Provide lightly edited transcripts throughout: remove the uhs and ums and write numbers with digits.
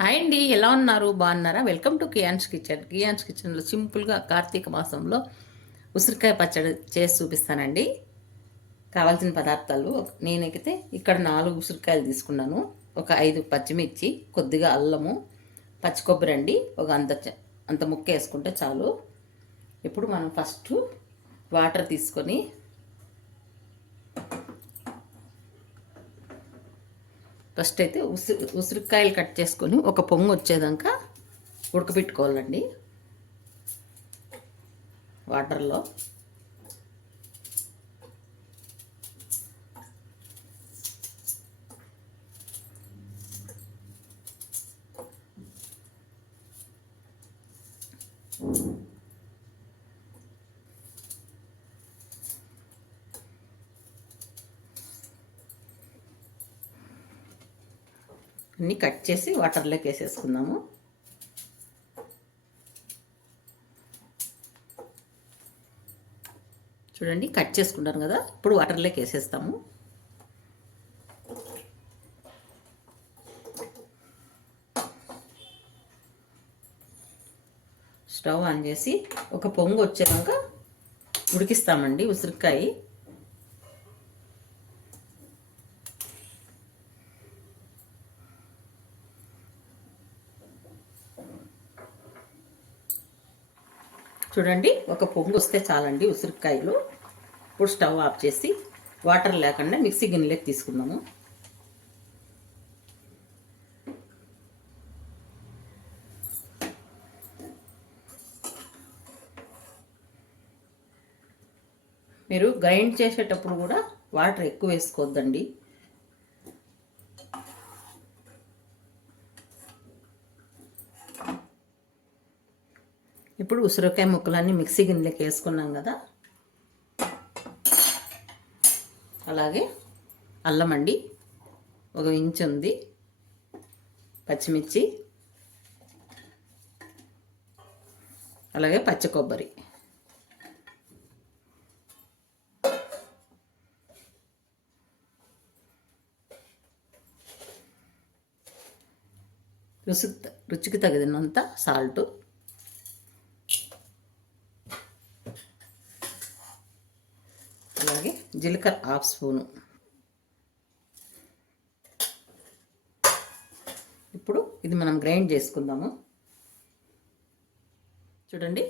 Hi అండి, ఎలా ఉన్నారు? బాగున్నారా? Welcome to Kiyans kitchen. Kiyans కిచెన్లో సింపుల్గా కార్తీక మాసంలో ఉసిరికాయ పచ్చడి చేసి చూపిస్తానండి. కావాల్సిన పదార్థాలు నేనైతే ఇక్కడ 4 ఉసిరికాయలు తీసుకున్నాను. ఒక 5 పచ్చిమిర్చి, కొద్దిగా అల్లము, పచ్చి కొబ్బరి అండి. ఒక అంత ముక్క వేసుకుంటే చాలు. ఇప్పుడు మనం ఫస్ట్ వాటర్ తీసుకొని ఫస్ట్ అయితే ఉసిరికాయలు కట్ చేసుకొని ఒక పొంగు వచ్చేదాకా ఉడకబెట్టుకోవాలండి వాటర్లో. అన్నీ కట్ చేసి వాటర్లోకి వేసేసుకుందాము. చూడండి, కట్ చేసుకుంటాను కదా. ఇప్పుడు వాటర్లోకి వేసేస్తాము. స్టవ్ ఆన్ చేసి ఒక పొంగు వచ్చాక ఉడికిస్తామండి ఉసిరికాయ. చూడండి, ఒక పొంగు వస్తే చాలండి ఉసిరికాయలు. ఇప్పుడు స్టవ్ ఆఫ్ చేసి వాటర్ లేకుండా మిక్సీ గిన్నెలోకి తీసుకుందాము. మీరు గ్రైండ్ చేసేటప్పుడు కూడా వాటర్ ఎక్కువ వేసుకోవద్దండి. ఇప్పుడు ఉసిరికాయ ముక్కలన్నీ మిక్సీ గిన్నెలోకి వేసుకున్నాం కదా. అలాగే అల్లం అండి, 1 ఇంచు ఉంది. పచ్చిమిర్చి, అలాగే పచ్చి కొబ్బరి. రుచికి తగినంత సాల్టు, అలాగే జీలకర్ర 1/2 స్పూను. ఇప్పుడు ఇది మనం గ్రైండ్ చేసుకుందాము. చూడండి,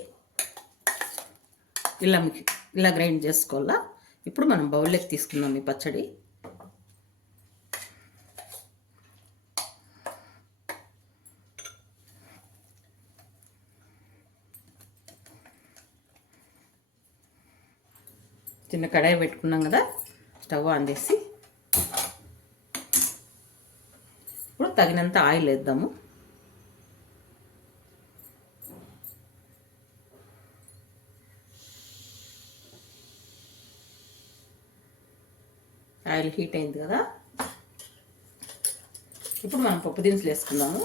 ఇలా గ్రైండ్ చేసుకోవాలా. ఇప్పుడు మనం బౌల్లోకి తీసుకుందాం ఈ పచ్చడి. చిన్న కడాయి పెట్టుకున్నాం కదా. స్టవ్ ఆన్ చేసి ఇప్పుడు తగినంత ఆయిల్ వేద్దాము. ఆయిల్ హీట్ అయింది కదా. ఇప్పుడు మనం పప్పు దినుసులు వేసుకుందాము.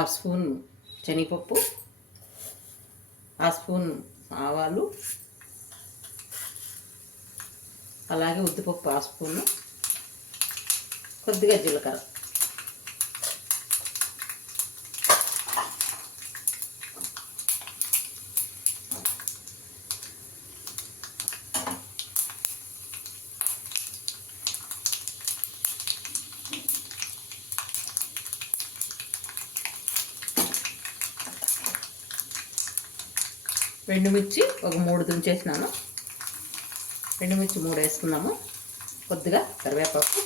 1/2 స్పూన్ శనగపప్పు, 1/2 స్పూన్ ఆవాలు, అలాగే ఉద్దిపప్పు 1/2 స్పూను, కొద్దిగా జీలకర్ర. ఎండుమిర్చి ఒక 3 తుంచేసినాను. ఎండుమిర్చి 3 వేసుకున్నాము. కొద్దిగా కరివేపాకు,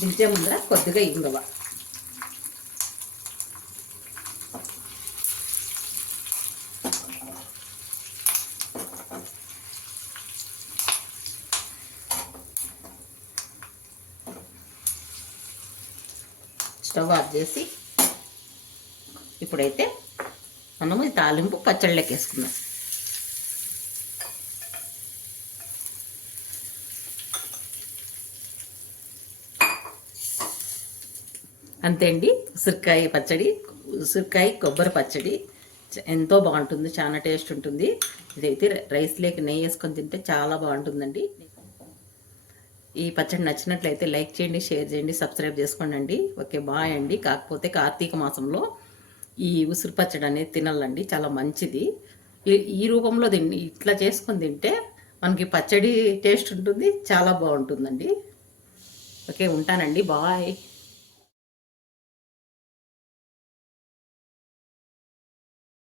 దించే ముందర కొద్దిగా ఇంగువ. స్టవ్ ఆఫ్ చేసి ఇప్పుడైతే మనము ఈ తాలింపు పచ్చళ్ళకి వేసుకుందాం. అంతే అండి, ఉసిరికాయ పచ్చడి ఉసిరికాయ కొబ్బరి పచ్చడి ఎంతో బాగుంటుంది, చాలా టేస్ట్ ఉంటుంది. ఇదైతే రైస్ లేక నెయ్యి వేసుకొని తింటే చాలా బాగుంటుందండి. ఈ పచ్చడి నచ్చినట్లయితే లైక్ చేయండి, షేర్ చేయండి, సబ్స్క్రైబ్ చేసుకోండి. ఓకే, బాయ్ అండి. కాకపోతే కార్తీక మాసంలో ఈ ఉసిరి పచ్చడి అనేది తినాలండి, చాలా మంచిది. ఈ రూపంలో ఇట్లా చేసుకొని తింటే మనకి పచ్చడి టేస్ట్ ఉంటుంది, చాలా బాగుంటుందండి. ఓకే, ఉంటానండి, బాయ్.